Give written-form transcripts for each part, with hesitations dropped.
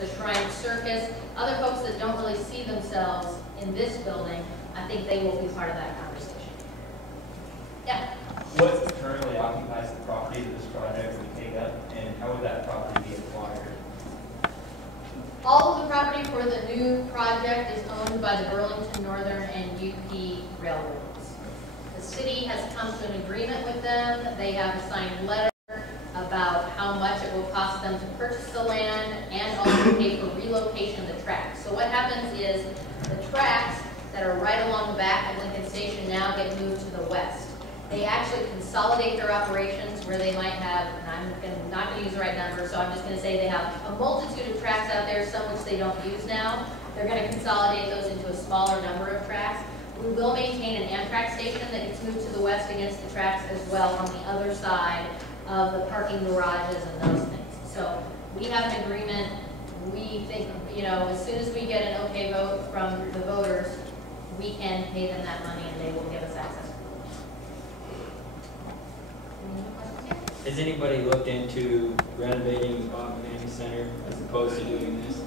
the Shrine Circus, other folks that don't really see themselves in this building, I think they will be part of that conversation. Yeah? What currently occupies the property that this project would take up, and how would that property be acquired? All of the property for the new project is owned by the Burlington Northern and UP Railroads. The city has come to an agreement with them. They have a signed letter about how much it will cost them to purchase the land and also pay for relocation of the tracks. So what happens is the tracks that are right along the back of Lincoln Station now get moved to the west. They actually consolidate their operations where they might have, and I'm not going to use the right number, so I'm just going to say they have a multitude of tracks out there, some which they don't use now. They're going to consolidate those into a smaller number of tracks. We will maintain an Amtrak station that gets moved to the west against the tracks as well on the other side of the parking garages and those things. So we have an agreement. We think, you know, as soon as we get an okay vote from the voters, we can pay them that money and they will give us access. Has anybody looked into renovating the Bob Manning Center as opposed to doing this?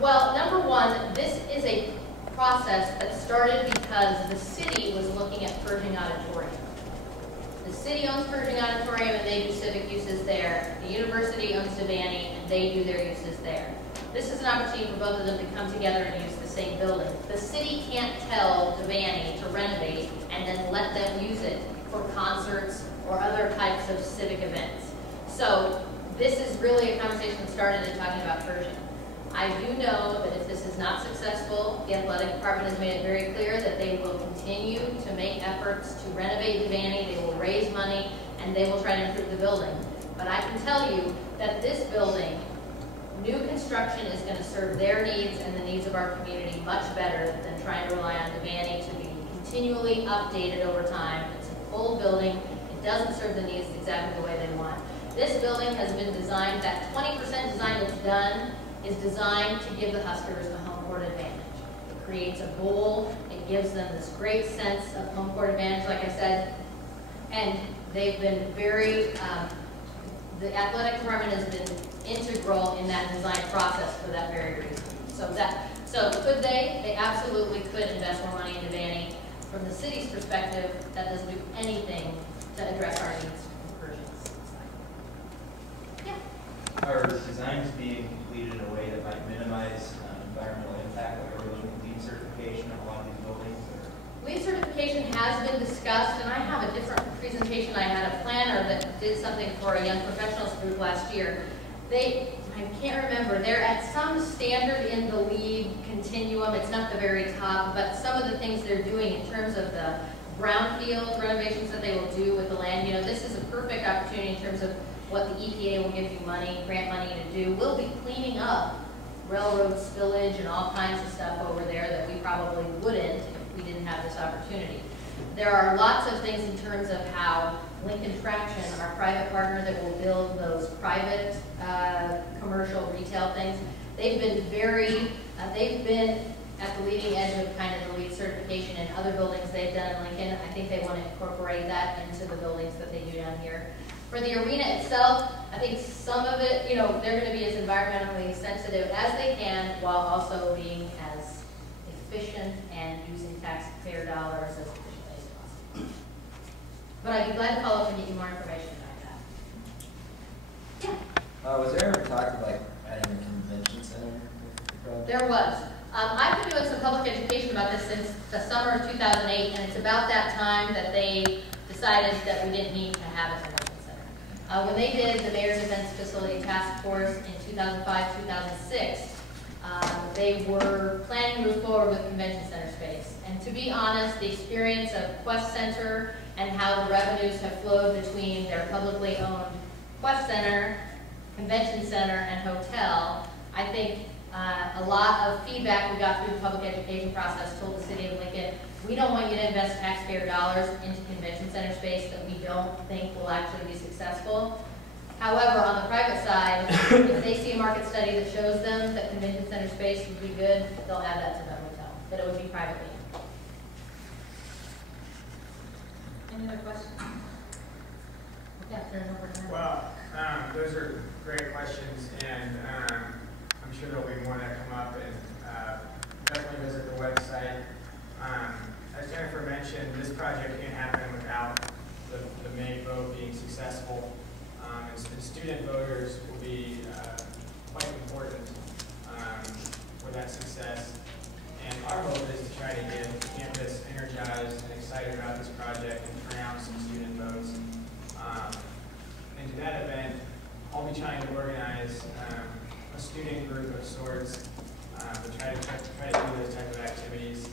Well, number one, this is a process that started because the city was looking at Pershing Auditorium. The city owns Pershing Auditorium and they do civic uses there. The university owns Devaney and they do their uses there. This is an opportunity for both of them to come together and use the same building. The city can't tell Devaney to renovate and then let them use it for concerts or other types of civic events. So this is really a conversation that started in talking about Pershing. I do know that if this is not successful, the athletic department has made it very clear that they will continue to make efforts to renovate Devaney, they will raise money, and they will try to improve the building. But I can tell you that this building, new construction is going to serve their needs and the needs of our community much better than trying to rely on Devaney to be continually updated over time. It's a full building. It doesn't serve the needs exactly the way they want. This building has been designed, that 20% design that's done is designed to give the Huskers a home court advantage. It creates a bowl. It gives them this great sense of home court advantage, like I said. And they've been very, the athletic department has been integral in that design process for that very reason. So could they? They absolutely could invest more money in Devaney. From the city's perspective, that doesn't do anything to address our needs for Pershing's. Yeah. Are designs being completed in a way that might minimize environmental impact, like are we looking at LEED certification on a lot of these buildings? Or? LEED certification has been discussed, and I have a different presentation. I had a planner that did something for a young professionals group last year. I can't remember, they're at some standard in the LEED continuum. It's not the very top, but some of the things they're doing in terms of the brownfield renovations that they will do with the land, you know, this is a perfect opportunity in terms of what the EPA will give you money, grant money to do. We'll be cleaning up railroad spillage and all kinds of stuff over there that we probably wouldn't if we didn't have this opportunity. There are lots of things in terms of how Lincoln Traction, our private partner that will build those private commercial retail things, they've been at the leading edge of kind of the LEED certification in other buildings they've done in Lincoln. I think they want to incorporate that into the buildings that they do down here. For the arena itself, I think some of it, you know, they're going to be as environmentally sensitive as they can while also being as efficient and using taxpayer dollars as efficiently as possible. But I'd be glad to follow up and get you more information about that. Yeah. Was there ever talk about adding a convention center? There was. I've been doing some public education about this since the summer of 2008, and it's about that time that they decided that we didn't need to have a convention center. When they did the Mayor's Events Facility Task Force in 2005-2006, they were planning to move forward with convention center space. And to be honest, the experience of Quest Center and how the revenues have flowed between their publicly owned Quest Center, Convention Center, and hotel, I think a lot of feedback we got through the public education process told the city of Lincoln, we don't want you to invest taxpayer dollars into convention center space that we don't think will actually be successful. However, on the private side, if they see a market study that shows them that convention center space would be good, they'll add that to their hotel, but it would be privately. Any other questions? Okay, turn it over to her. Well, those are great questions, and of sorts, but try to do those type of activities.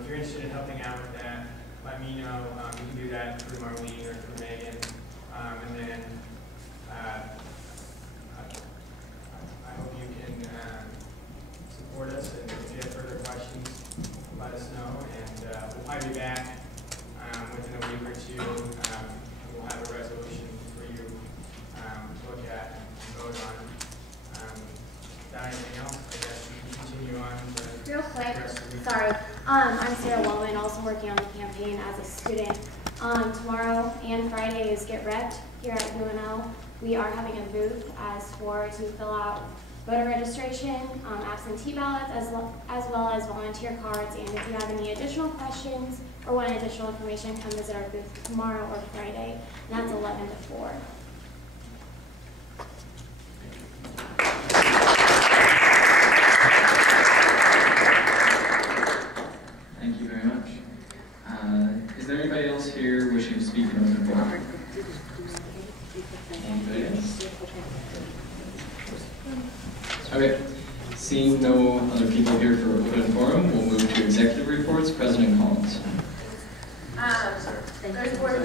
If you're interested in helping out with that, let me know. You can do that through Marlene or through Megan. And then I hope you can support us, and if you have further questions, let us know, and we'll probably be back within a week or two. We'll have a resolution for you to look at and vote on. Without anything else, I guess we can continue on to real quick, the rest of the week. sorry. I'm Sarah Wellman, also working on the campaign as a student. Tomorrow and Friday is Get Repped here at UNL. We are having a booth to fill out voter registration, absentee ballots, as well as volunteer cards. And if you have any additional questions or want additional information, come visit our booth tomorrow or Friday, and that's 11 to 4. Thank you very much. Is there anybody else here wishing to speak in open forum? Anybody else? Okay. Seeing no other people here for open forum, we'll move to executive reports. President Collins. There's board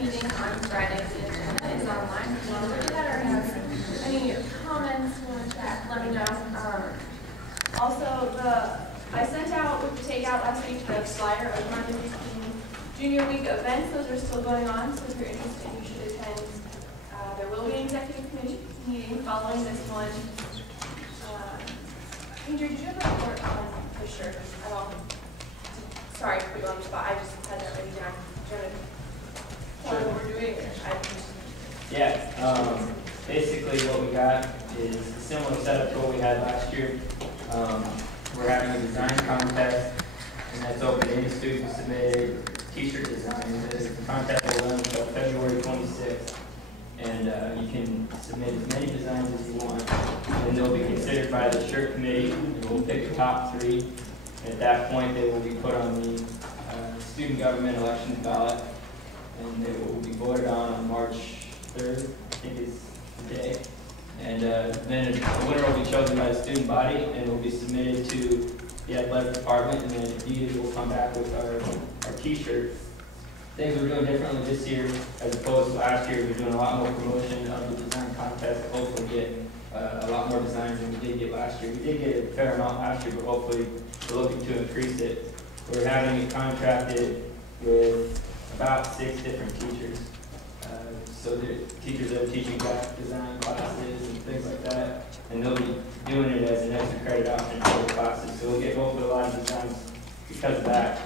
meeting on Friday. It's online. If you want to look at that or have any comments you want to chat, let me know. Also, I sent out with the takeout last week the flyer of my junior week events. Those are still going on, so if you're interested, you should attend. There will be an executive committee meeting following this one. Andrew, did you have a report on the shirt at all? Sorry to put you on the spot. I just had that written down. Trying to tell what we're doing. Yeah, basically what we got is a similar setup to what we had last year. We're having a design contest, and that's open to any student who submitted t-shirt design. The contest will run until February 26th, and you can submit as many designs as you want, and they'll be considered by the shirt committee, and we'll pick the top 3. At that point, they will be put on the student government elections ballot, and they will be voted on March 3rd, I think is the day. And then the winner will be chosen by the student body, and will be submitted to the athletic department, and then Adidas will come back with our t-shirt. Things we're doing differently this year as opposed to last year. We're doing a lot more promotion of the design contest, hopefully get a lot more designs than we did get last year. We did get a fair amount last year, but hopefully we're looking to increase it. We're having it contracted with about 6 different teachers. So the teachers that are teaching graphic design classes and things like that, and they'll be doing it as an extra credit option for the classes. So we'll get hopefully a lot of designs because of that.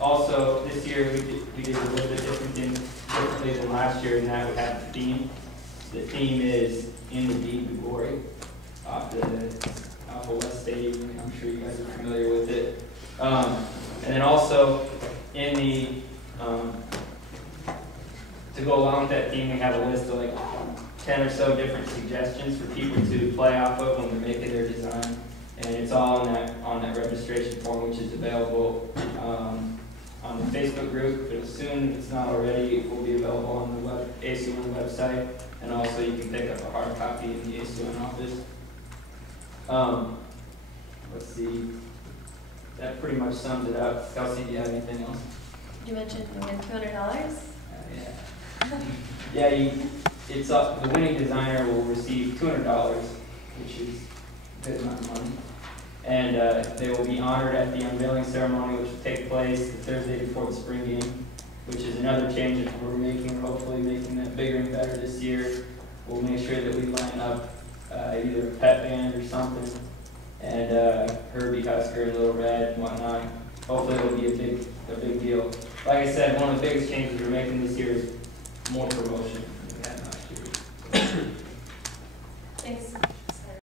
Also, this year we did a little bit differently than last year, in that we have the theme. The theme is In the Deep and Glory, off the Alpha West Stadium. I'm sure you guys are familiar with it. And then also in the to go along with that theme, we have a list of like 10 or so different suggestions for people to play off of when they're making their design, and it's all on that registration form, which is available on the Facebook group. But soon, if it's not already, it will be available on the ASUN website, and also you can pick up a hard copy in the ASUN office. Let's see. That pretty much sums it up. Kelsey, do you have anything else? You mentioned you win $200. Yeah. Yeah, it's the winning designer will receive $200, which is a good amount of money. And they will be honored at the unveiling ceremony, which will take place the Thursday before the spring game, which is another change that we're making. We're hopefully making that bigger and better this year. We'll make sure that we line up either a pep band or something, and Herbie Husker and Little Red and whatnot. Hopefully it'll be a big deal. Like I said, one of the biggest changes we're making this year is more promotion.